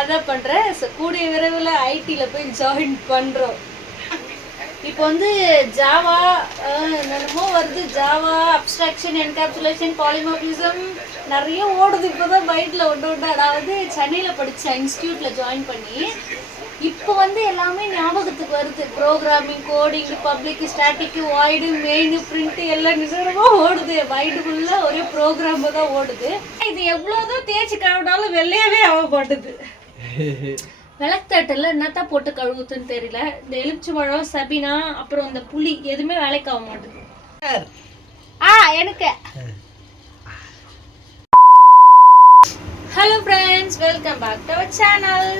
அதான் பண்றேன். கூடிய விரைவில் ஐடில போய் ஜாயின் பண்றோம். இப்போ வந்து ஜாவா என்னென்னமோ வருது. ஜாவா, அப்ஸ்ட்ராக்ஷன், என்கேப்சுலேஷன், பாலிமார்பிசம் நிறைய ஓடுது. இப்போதான் மைண்டில் ஒன்று நான் வந்து சென்னையில் படித்தேன், இன்ஸ்டியூட்டில் ஜாயின் பண்ணி. இப்போ வந்து எல்லாமே ஞாபகத்துக்கு வருது. Programming, coding, public, static, void, main, print எல்லாம் நிஜமாக ஓடுது. மைண்டுக்குள்ளே ஒரே ப்ரோக்ராம் தான் ஓடுது. இது எவ்வளோதான் தேய்ச்சி கழுவினாலும் வெள்ளையாவே ஆக மாட்டுது. விளக்குத்தட்டில் என்னத்தான் போட்டு கழுவுதுன்னு தெரியல. இந்த எலுமிச்சை பழம், சபினா, அப்புறம் இந்த புளி எதுவுமே வேலைக்கு ஆக மாட்டுது. எனக்கு hello friends, welcome back to our channel.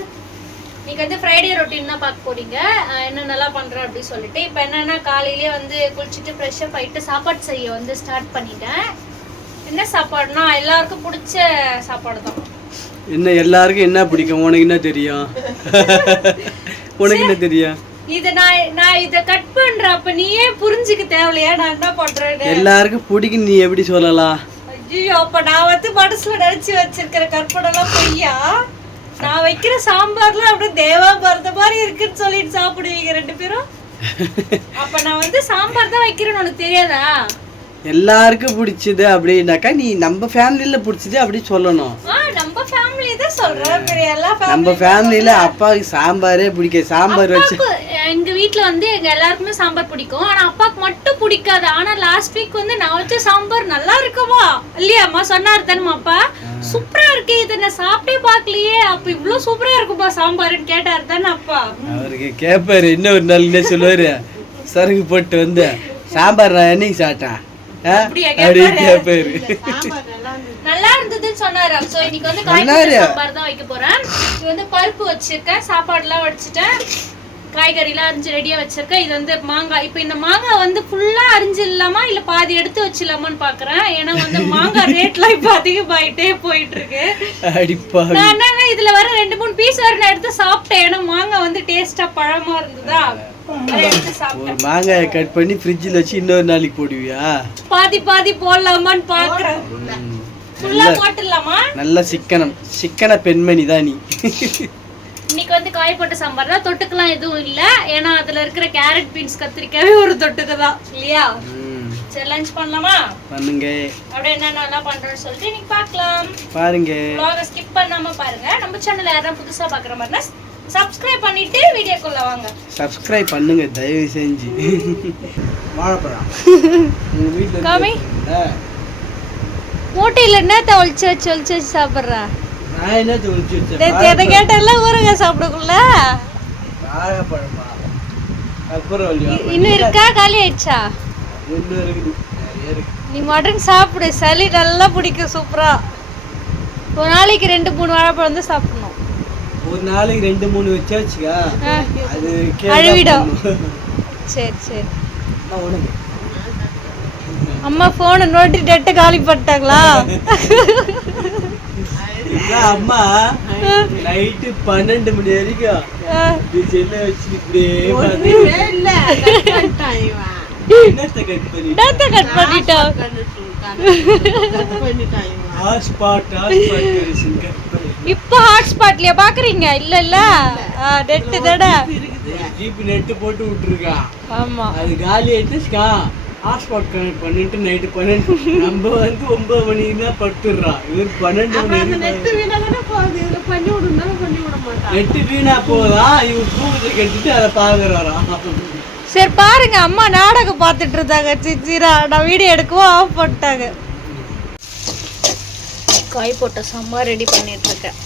இன்னைக்கு வந்து ஃப்ரைடே ரொட்டீன் தான் பார்க்க போறீங்க. என்னென்னலாம் பண்ணுறேன் அப்படின்னு சொல்லிட்டு. இப்போ என்னென்னா காலையிலேயே வந்து குளிச்சுட்டு ஃப்ரெஷ்ஷப் ஆகிட்டு சாப்பாடு செய்ய வந்து ஸ்டார்ட் பண்ணிட்டேன். என்ன சாப்பாடுனா எல்லாருக்கும் பிடிச்ச சாப்பாடு தான். என்ன எல்லாருக்கும் என்ன பிடிக்கும்? உனக்கு என்ன தெரியும்? உனக்கு என்ன தெரியும்? நான் இத கட் பண்றேன். அப்ப நீயே புரிஞ்சுக்க தேவையா நான் என்ன பண்றேன்? எல்லாருக்கும் பிடிக்கும் நீ எப்படி சொல்லலாம்? ஐயோ, அப்ப நான் வந்து மனசுல நினைச்சு வச்சிருக்கிற கற்பனைலாம் பொய்யா? நான் வைக்கிற சாம்பார்லாம் அப்படியே தேவா பரத மாதிரி இருக்குன்னு சொல்லிட்டு சாப்பிடுவீங்க ரெண்டு பேரும். அப்ப நான் வந்து சாம்பார் தான் வைக்கிறேன்னு உனக்கு தெரியாதா? எல்லாருக்கும் பிடிச்சது அப்படின்னாக்கா நீ நம்ம ஃபேமிலியில பிடிச்சது அப்படி சொல்லணும். நம்ம ஃபேமிலி தான் சொல்றேன். நம்ம ஃபேமிலியில அப்பாவுக்கு சாம்பாரே பிடிக்காது. சாம்பார் வச்சு எங்க வீட்ல வந்து எங்க எல்லாருக்குமே சாம்பார் பிடிக்கும். ஆனா அப்பாக்கு மட்டும் பிடிக்காது. ஆனா லாஸ்ட் வீக் வந்து நான் வச்ச சாம்பார் நல்லா இருக்குமா இல்லையாம்மா சொன்னாரு தானே அப்பா. சூப்பரா இருக்கு, இதை நான் சாப்பிட்டே பாக்கலையே, அப்ப இவ்வளவு சூப்பரா இருக்குமா சாம்பார்ன்னு கேட்டாரு தானே அப்பா. அவருக்கு கேப்பாரு இன்னொரு நாள் என்ன சொல்லுவாரு, சரகு போட்டு வந்து சாம்பார் நான் என்னைக்கு சாப்பிட்டேன் நல்லா இருந்ததுன்னு சொன்னாரு. சோ இன்னைக்கு வந்து காய்கறி சாம்பார் தான் வைக்க போறேன். இது வந்து பருப்பு வச்சிருக்கேன், சாப்பாடு எல்லாம் வடிச்சிட்டேன், காய்கறி எல்லாம் அரிஞ்சு ரெடியா வச்சிருக்கேன். இது வந்து மாங்காய். இப்ப இந்த மாங்காய் வந்து ஃபுல்லா அரிஞ்சு இல்லாமா இல்ல பாதி எடுத்து வச்சிடலாமான்னு பாக்குறேன். ஏன்னா வந்து மாங்காய் ரேட்லாம் இப்ப அதிகமாயிட்டே போயிட்டு இருக்கு. நான் இதுல வர 2-3 பீஸ் வர நான் எடுத்து சாப்பிட்டேன். ஏன்னா மாங்காய் வந்து டேஸ்டா பழமா இருந்ததா. ஒரு மாங்காயை கட் பண்ணி ஃப்ரிட்ஜில் வச்சு இன்னொரு நாளைக்கு போடுவியா? பாதி பாதி போடலாமான்னு பாக்குறேன். ஃபுல்லா போட்டுடலாமா? நல்ல சிக்கன பெண்மணி தான் நீ. இன்னைக்கு வந்து காய் போட்ட சாம்பார் தான். தொட்டுக்கலாம் எதுவும் இல்ல. ஏன்னா அதுல இருக்கிற கேரட், பீன்ஸ், கத்திரிக்காவே ஒரு தொட்டுக்கு தான் இல்லையா? சரி லஞ்ச் பண்ணலாமா? பண்ணுங்க. அப்படியே என்னென்னலாம் பண்றோம்னு சொல்லிட்டு இன்னைக்கு பார்க்கலாம். பாருங்க. vlog ஸ்கிப் பண்ணாம பாருங்க. நம்ம சேனல்ல யாராவது புதுசா பாக்குற மாதிரினா சப்ஸ்கிரைப் பண்ணிட்டு வீடியோக்குள்ள வாங்க. சப்ஸ்கிரைப் பண்ணுங்க தயவு செஞ்சு. வாழைப்பழம் உங்க வீட்ல காமி மூட்டையில என்ன ஒளிச்சு வச்சு சாப்பிடுறா? நான் என்ன ஒளிச்சு வச்சேன்? எதை கேட்டெல்லாம் ஊறுங்க சாப்பிடக்குள்ள. வாழைப்பழமா? அப்புறம் இன்னும் இருக்கா? காலி ஆயிடுச்சா? இன்னும் இருக்குது. நீ மட்டும் சாப்பிடு, சளி நல்லா பிடிக்கும் சூப்பரா. ஒரு நாளைக்கு 2-3 வாழைப்பழம் தான் சாப்பிடணும். ஒரு நாளைக்கு 2-3 வச்சாச்சுக்கா அது அழுவிடும். சரி சரி. அம்மா போனை நோட்டிட்டு காலி பண்ணிட்டாங்களா? அம்மா நைட்டு 12 மணி வரைக்கும் செல்ல வச்சு இப்படியே கட் பண்ணிட்டோம். இப்ப ஹாட்ஸ்பாட்லயா பாக்குறீங்க? இல்ல இல்ல நெட் தானே. ஜிபி நெட் போட்டு விட்டுருக்கா. ஆமா அது காலி ஆயிடுச்சுக்கா. ஹாட்ஸ்பாட் கனெக்ட் பண்ணிட்டு நைட்டு 12 நம்ம வந்து 9 மணிக்கு தான் படுத்துடுறா. இவர் 12 மணி நெட் வீணா தானே போகுது. இத பண்ணி விடுனா பண்ணி விட மாட்டான். நெட் வீணா போதா இவர் தூக்கத்தை கட்டிட்டு அதை பாக்குறாராம். சரி பாருங்க, அம்மா நாடகம் பார்த்துட்டு இருந்தாங்க. சிச்சிரா நான் வீடியோ எடுக்கவும் ஆஃப் பண்ணிட்டாங்க. காய் போட்ட சாம்பார் ரெடி பண்ணிட்டு இருக்கேன்.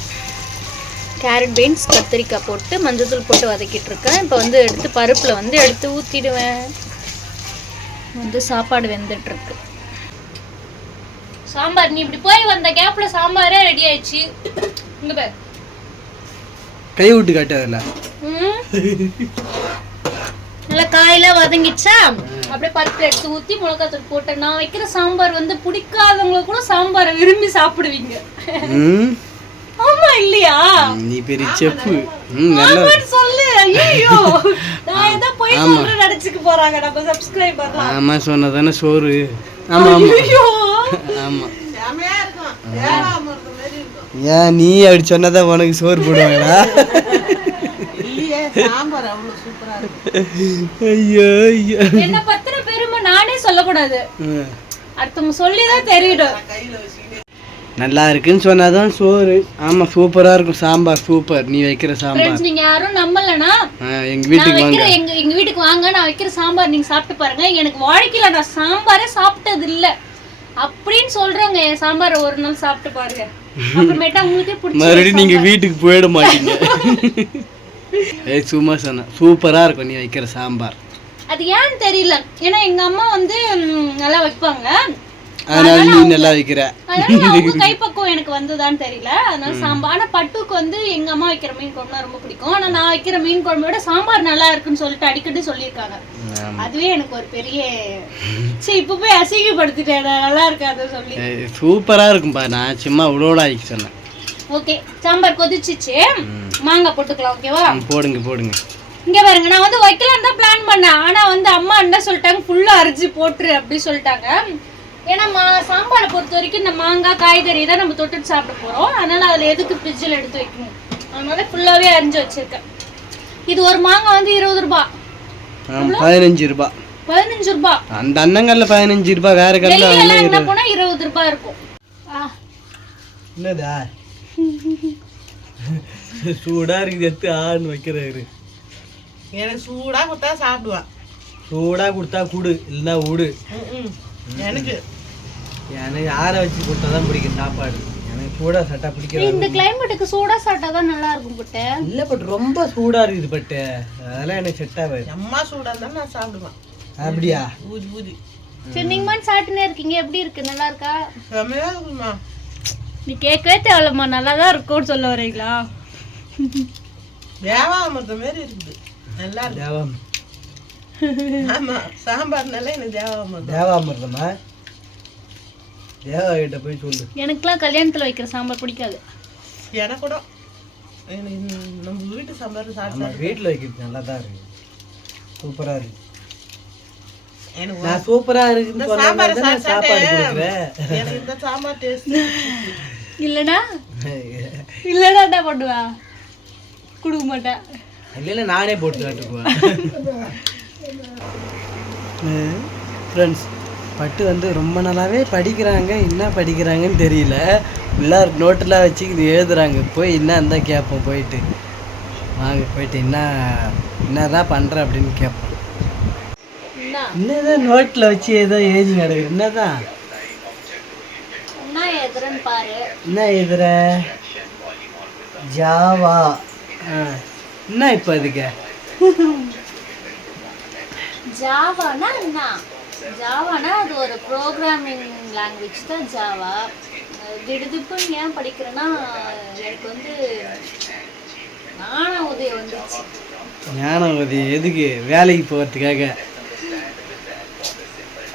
கேரட், பீன்ஸ், கத்திரிக்காய் போட்டு மஞ்சள் போட்டு வதக்கிட்டு இருக்கேன். இப்போ வந்து எடுத்து பருப்பில் வந்து எடுத்து ஊற்றிடுவேன். வந்து சாப்பாடு வெந்துட்டு இருக்கு. சாம்பார் நீ இப்படி போய் வந்த கேப்ல சாம்பாரே ரெடி ஆயிடுச்சு. இங்க பாரு, கை விட்டு காட்டாதல. நல்லா காயெல்லாம் வதங்கிச்சா அப்படியே பருப்பு எடுத்து ஊற்றி மிளகாத்தூள் போட்டேன். நான் வைக்கிற சாம்பார் வந்து பிடிக்காதவங்க கூட சாம்பாரை விரும்பி சாப்பிடுவீங்க. ஆமா இல்லையா? நீ பெரிய செஃப். சொல்லு. ஐயோ நான் ஏதோ போய் சொல்ற நினைச்சுக்க போறாங்க நம்ம சப்ஸ்கிரைபர்லாம். ஆமா சொன்னதானே சோறு. ஆமா ஆமா. ஐயோ ஆமா செமையா இருக்கும். தேவா அமிர்தம் மாதிரி இருக்கும். ஏன் நீ அப்படி சொன்னதான் உனக்கு சோறு போடுவாங்களா? ஐயோ ஐயோ, என்ன பத்திர பெருமை நானே சொல்லக்கூடாது, அடுத்தவங்க சொல்லிதான் தெரியும். நல்லா இருக்குன்னு சொன்னாதான் சோறு. ஆமா சூப்பரா இருக்கும் சாம்பார், சூப்பர். நீ வைக்கிற சாம்பார் நீங்க யாரும் நம்பலனா எங்க வீட்டுக்கு வாங்க, எங்க வீட்டுக்கு வாங்க, நான் வைக்கிற சாம்பார் நீங்க சாப்பிட்டு பாருங்க. எனக்கு வாழ்க்கையில நான் சாம்பாரே சாப்பிட்டது இல்ல அப்படின்னு சொல்றவங்க என் சாம்பாரை ஒரு நாள் சாப்பிட்டு பாருங்க, அப்புறமேட்டா உங்களுக்கே பிடிச்சி மறுபடியும் நீங்க வீட்டுக்கு போயிட மாட்டீங்க. சும்மா சொன்ன சூப்பரா இருக்கும் நீ வைக்கிற சாம்பார். அது ஏன்னு தெரியல, ஏன்னா எங்க அம்மா வந்து நல்லா வைப்பாங்க, அதனால நீ நல்லா வைக்கிற. அவங்க கைப்பக்குவம் எனக்கு வந்ததான்னு தெரியல. அதனால சாம்பார். ஆனா பட்டுக்கு வந்து எங்க அம்மா வைக்கிற மீன் குழம்புனா ரொம்ப பிடிக்கும். ஆனா நான் வைக்கிற மீன் குழம்போட சாம்பார் நல்லா இருக்குன்னு சொல்லிட்டு அடிக்கடி சொல்லியிருக்காங்க. அதுவே எனக்கு ஒரு பெரிய சரி, இப்ப போய் அசிங்கப்படுத்திட்டேன், நல்லா இருக்காது சொல்லி. சூப்பரா இருக்கும்பா, நான் சும்மா உடோட ஆக்கி சொன்னேன். ஓகே, சாம்பார் கொதிச்சிச்சு, மாங்காய் போட்டுக்கலாம். ஓகேவா? போடுங்க போடுங்க. இங்க பாருங்க, நான் வந்து வைக்கலான்னு தான் பிளான் பண்ணேன். ஆனா வந்து அம்மா என்ன சொல்லிட்டாங்க, ஃபுல்லா அரிஞ்சு போட்டுரு அப்படி சொல்லிட்டாங்க. ஏன்னா சாம்பாரை பொறுத்த வரைக்கும் இந்த மாங்காய் காய்கறி தான் நம்ம தொட்டுட்டு சாப்பிட போறோம். அதனால அதுல எதுக்கு ஃப்ரிட்ஜில் எடுத்து வைக்கணும், அதனால ஃபுல்லாவே அரிஞ்சு வச்சிருக்கேன். இது ஒரு மாங்காய் வந்து 20 ரூபாய், 15 ரூபாய். 15 ரூபாய். அந்த அண்ணங்கள்ல 15 ரூபாய், வேற கல்ல என்ன போனா 20 ரூபாய் இருக்கும். என்னதா சூடா இருக்குது, எடுத்து ஆன்னு வைக்கிறாரு. எனக்கு சூடா கொடுத்தா சாப்பிடுவேன், சூடா கொடுத்தா கூடு, இல்லைன்னா விடு. எனக்கு ஆற வச்சு கொடுத்தாதான் பிடிக்கும் சாப்பாடு. எனக்கு சூடா சாப்பிட்டா பிடிக்கும். இந்த கிளைமேட்டுக்கு சூடா சாப்பிட்டாதான் நல்லா இருக்கும். பட்டு இல்ல பட் ரொம்ப சூடா இருக்குது பட்டு, அதெல்லாம் எனக்கு செட் ஆகாது. அம்மா சூடா இருந்தாலும் நான் சாப்பிடுவேன். அப்படியா? ஊதி ஊதி. சரி, நீங்க மாதிரி சாப்பிட்டுனே இருக்கீங்க, எப்படி இருக்கு, நல்லா இருக்கா? செம்மையா இருக்குமா? நீ கேட்கவே தேவையில்லம்மா, நல்லா தான் இருக்கும்னு சொல்ல வரீங்களா? தேவாமிர்தம் மாரி இருக்குது, நல்லா இருக்கு. ஆமா, சாம்பார்னால எனக்கு தேவாமிர்தம். தேவாமிர்தமா? தேவா கிட்ட போய் சொல்லு. எனக்குலாம் கல்யாணத்துல வைக்கிற சாம்பார் பிடிக்காது. எனக்கு கூட நம்ம வீட்டு சாம்பார் நம்ம வீட்டில் வைக்கிறது நல்லா தான் இருக்கு, சூப்பரா இருக்கு. எனக்கு நான் சூப்பரா இருக்குன்னு சாம்பார் சொன்னேன், சாப்பாடு கொடுக்குறேன். எனக்கு இந்த சாம்பார் டேஸ்ட் இல்லைனா என்ன பண்ணுவா? கொடுக்க மாட்டேன். இல்லைன்னா நானே போட்டு காட்டுக்குவேன். ஃப்ரெண்ட்ஸ், பட்டு வந்து ரொம்ப நாளாகவே படிக்கிறாங்க, என்ன படிக்கிறாங்கன்னு தெரியல. எல்லோரும் நோட்டெலாம் வச்சு இது எழுதுறாங்க. போய் என்ன இருந்தால் கேட்போம், போயிட்டு வாங்க போயிட்டு என்னதான் பண்ணுற அப்படின்னு கேட்போம். என்னதான் நோட்டில் வச்சு ஏதோ எழுதி நடக்குது, என்னதான் பாரு. என்ன எழுதுற? ஜாவா. என்ன இப்போ அதுக்கு ஜாவானா என்ன? ஜாவானா அது ஒரு ப்ரோக்ராமிங் லாங்குவேஜ் தான் ஜாவா. திடுதிப்புன்னு ஏன் படிக்கிறேன்னா, எனக்கு வந்து ஞான உதயம் வந்துச்சு. ஞான உதயம் எதுக்கு? வேலைக்கு போகிறதுக்காக.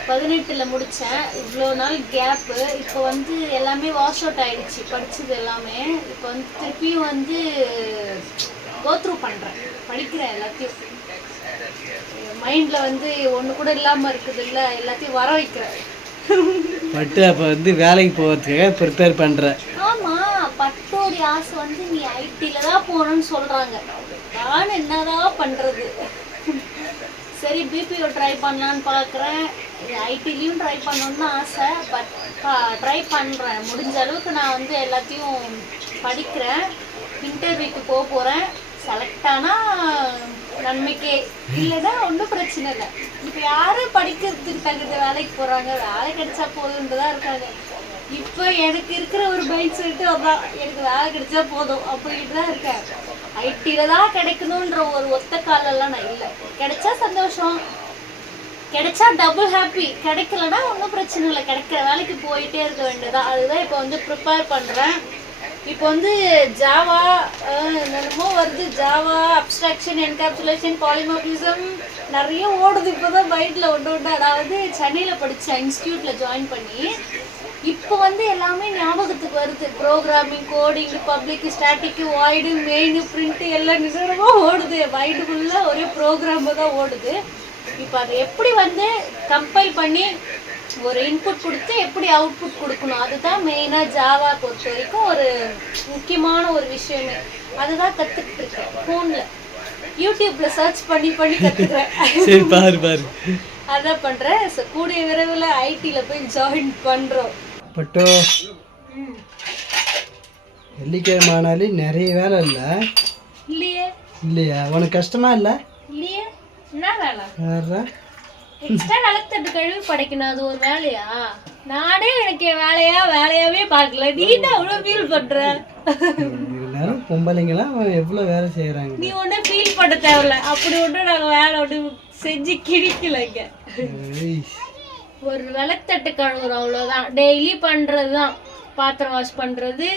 18ல் முடித்தேன், இவ்வளோ நாள் கேப்பு. இப்போ வந்து எல்லாமே வாஷ் அவுட் ஆகிடுச்சு, படித்தது எல்லாமே. இப்போ வந்து திருப்பியும் வந்து கோத்ரூ பண்ணுறேன், படிக்கிறேன் எல்லாத்தையும். மைண்டில் வந்து ஒன்று கூட இல்லாமல் இருக்குது, இல்லை எல்லாத்தையும் வர வைக்கிறேன். பட்டு அப்போ வந்து வேலைக்கு போகிறதுக்காக ப்ரிப்பேர் பண்ணுறேன். ஆமாம், பட்டோடைய ஆசை வந்து நீ ஐடியில் தான் போகணும்னு சொல்கிறாங்க. நான் என்னதான் பண்ணுறது? சரி, பிபிஓ ட்ரை பண்ணலான்னு பார்க்குறேன். ஐடிலையும் ட்ரை பண்ணணுன்னு ஆசை, பட் ட்ரை பண்ணுறேன். முடிஞ்ச அளவுக்கு நான் வந்து எல்லாத்தையும் படிக்கிறேன். இன்டர்வியூக்கு போகிறேன். செலக்ட் ஆனால் நன்மைக்கே, இல்லைன்னா ஒன்றும் பிரச்சனை இல்லை. இப்போ யாரும் படிக்கிறதுக்கு தகுந்த வேலைக்கு போகிறாங்க, வேலை கிடைச்சா போதுன்றதான் இருக்காங்க. இப்போ எனக்கு இருக்கிற ஒரு மைண்ட் செட்டு அதான், எனக்கு வேலை கிடைச்சா போதும் அப்படின்ட்டு தான் இருக்கேன். ஐடியில் தான் கிடைக்கணுன்ற ஒரு ஒத்த காலெல்லாம் நான் இல்லை. கிடைச்சா சந்தோஷம், கிடைச்சா டபுள் ஹாப்பி, கிடைக்கலன்னா ஒன்றும் பிரச்சனை இல்லை, கிடைக்கிற வேலைக்கு போயிட்டே இருக்க வேண்டியதான். அதுதான் இப்போ வந்து ப்ரிப்பேர் பண்ணுறேன். இப்போ வந்து ஜாவா என்னென்னமோ வருது, ஜாவா, அப்ஸ்ட்ராக்ஷன், என்கேப்சுலேஷன், பாலிமார்பிசம் நிறைய ஓடுது. இப்போ தான் மைண்டில் ஒன்று ஒன்றா. நான் வந்து சென்னையில் படித்தேன், இன்ஸ்டியூட்டில் ஜாயின் பண்ணி. இப்போ வந்து எல்லாமே ஞாபகத்துக்கு வருது. Programming, coding, public, static, void, main, print எல்லாம் நிஜமாக ஓடுது. மைண்டு ஃபுல்லாக ஒரே ப்ரோக்ராமாக தான் ஓடுது. இப்போ அதை எப்படி வந்து கம்பைல் பண்ணி ஒரு இன்புட் கொடுத்து எப்படி அவுட்புட் கொடுக்கணும், அதுதான் மெயினா ஜாவா பொறுத்த வரைக்கும் ஒரு முக்கியமான ஒரு விஷயமே. அதுதான் கத்துக்கிட்டு இருக்கேன் ஃபோன்ல, யூடியூப்ல சர்ச் பண்ணி பண்ணி கத்துக்கிறேன். சரி பாரு அதான் பண்றேன். கூடிய விரைவில் ஐடில போய் ஜாயின் பண்றோம். பட்டோ வெள்ளிக்கிழமை ஆனாலே நிறைய வேலை இல்லை இல்லையே? இல்லையா? உனக்கு கஷ்டமா இல்லை? இல்லையே, என்ன வேலை? வேற எக்ஸ்ட்ரா விளக்குத்தட்டு கழுவி படைக்கணும், அது ஒரு வேலையா? நானே எனக்கு என் வேலையாவே பார்க்கல, நீ தான் அவ்வளோ ஃபீல் பண்ற. எல்லாரும் பொம்பளைங்களாம் எவ்வளோ வேலை செய்யறாங்க. நீ ஒன்றும் ஃபீல் பண்ண தேவையில்ல, அப்படி ஒன்றும் நாங்கள் வேலை ஒன்று செஞ்சு கிழிக்கலைங்க. ஒரு விளக்குத்தட்டு கழுவுறோம், அவ்வளோதான். டெய்லி பண்ணுறது தான். பாத்திரம் வாஷ் பண்ணுறது,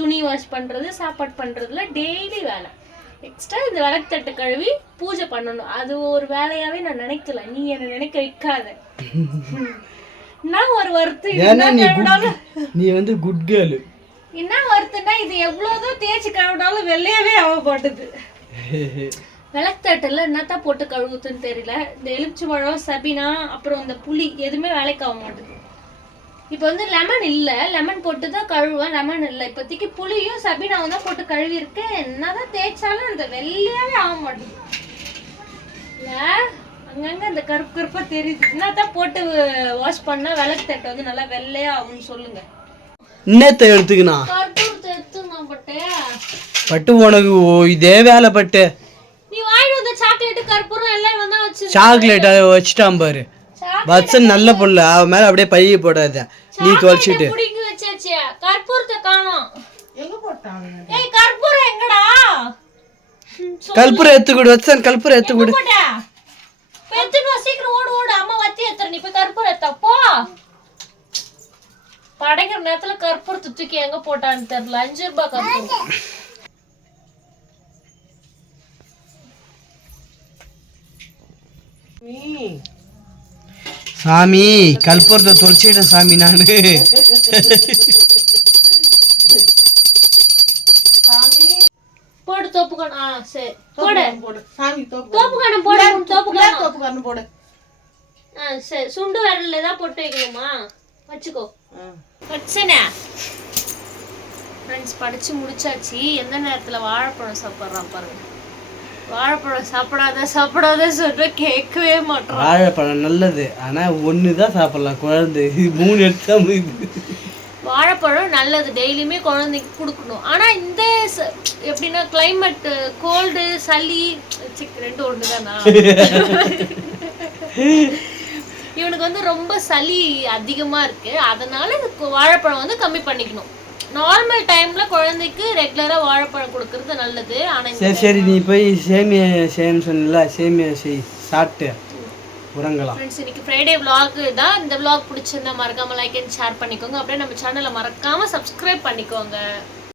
துணி வாஷ் பண்ணுறது, சாப்பாடு பண்ணுறதுல டெய்லி வேலை. எக்ஸ்ட்ரா இந்த விளக்குத்தட்டு கழுவி பூஜை பண்ணணும், அது ஒரு வேலையாவே நான் நினைக்கல. நீ என்ன நினைக்க வைக்காத. நான் ஒரு வருத்தம், நீ வந்து குட் கேர்ள். என்ன வருத்தம்னா இது எவ்வளவுதான் தேய்ச்சி கழுவினாலும் வெள்ளையாவே ஆக மாட்டுது. விளக்குத்தட்டுல என்னத்தான் போட்டு கழுவுதுன்னு தெரியல. இந்த எலுமிச்சம்பழம், சபினா, அப்புறம் இந்த புளி எதுவுமே வேலைக்கு ஆக மாட்டுது. இப்போ வந்து லெமன் இல்லை, லெமன் போட்டு தான் கழுவேன். லெமன் இல்லை இப்போதைக்கு, புளியும் சபினாவும் தான் போட்டு கழுவி இருக்கேன். என்னதான் தேய்ச்சாலும் அந்த வெள்ளையாவே ஆக மாட்டேங்குது. அங்கங்க அந்த கருப்பு கருப்பா தெரியுது. என்னதான் போட்டு வாஷ் பண்ணா விளக்கு தட்டை வந்து நல்லா வெள்ளையா ஆகும்னு சொல்லுங்க. என்னத்தை எடுத்துக்கணா? கற்பூரத்தை எடுத்துக்கணும். பட்டு உனக்கு இதே வேலை பட்டு. நீ வாங்கிட்டு வந்த சாக்லேட்டு கற்பூரம் எல்லாம் வந்தா வச்சு சாக்லேட் அதை வச்சுட்டான் பாரு. வச்சன் நல்ல பொண்ணு, அவன் மேல அப்படியே பைய போடாத. நீ தொலைச்சிட்டு குடிக்கு வச்சாச்சு. கற்பூரத்தை காணோம். எங்க போட்டாங்க? ஏய் கற்பூரம் எங்கடா? கற்பூரம் எடுத்துக்கூடு. வச்சன் கற்பூரம் எடுத்துக்கூடு. பெத்துனோ சீக்கிரம் ஓடு ஓடு. அம்மா வத்தி ஏத்துற, நீ போய் கற்பூரம் எடுத்தப்போ. படைக்கிற நேரத்துல கற்பூரத்தை தூக்கி எங்க போட்டான்னு தெரியல. 5 ரூபாய் கற்பூரம். சாமி கற்பூரத்தை தொலைச்சிட்டேன் சாமி நானு. போடு தோப்புக்கணும். சரி போடு போடு சாமி தோப்பு தோப்புக்கணும். போடு தோப்புக்கணும். தோப்புக்காரனு போடு. சரி சுண்டு விரல்ல தான் போட்டு வைக்கணுமா? வச்சுக்கோ. வச்சனே ஃப்ரெண்ட்ஸ், படிச்சு முடிச்சாச்சு. எந்த நேரத்துல வாழைப்பழம் சாப்பிட்றான் பாருங்க. வாழைப்பழம் சாப்பிடாத சொல்ற கேட்கவே மாட்டோம். வாழைப்பழம் நல்லது, ஆனா ஒண்ணுதான் சாப்பிடலாம். குழந்தை 3 எடுத்தா வாழைப்பழம் நல்லது, டெய்லியுமே குழந்தைக்கு கொடுக்கணும். ஆனா இந்த எப்படின்னா கிளைமேட் கோல்டு, சளி, ரெண்டும் ஒண்ணுதானா? இவனுக்கு வந்து ரொம்ப சளி அதிகமா இருக்கு, அதனால வாழைப்பழம் வந்து கம்மி பண்ணிக்கணும். நார்மல் டைம்ல குழந்தைக்கு ரெகுலரா வாழைப்பழம் கொடுக்கறது நல்லது. ஆனா சரி நீ போய் சேமியா செய்யன்னு சொன்னல, சேமியா செய், சாப்பிட்டு உறங்கலாம். ஃப்ரெண்ட்ஸ், இன்னைக்கு ஃப்ரைடே vlog தான். இந்த vlog பிடிச்சிருந்தா மறக்காம லைக் அண்ட் ஷேர் பண்ணிக்கோங்க. அப்படியே நம்ம சேனலை மறக்காம சப்ஸ்கிரைப் பண்ணிக்கோங்க.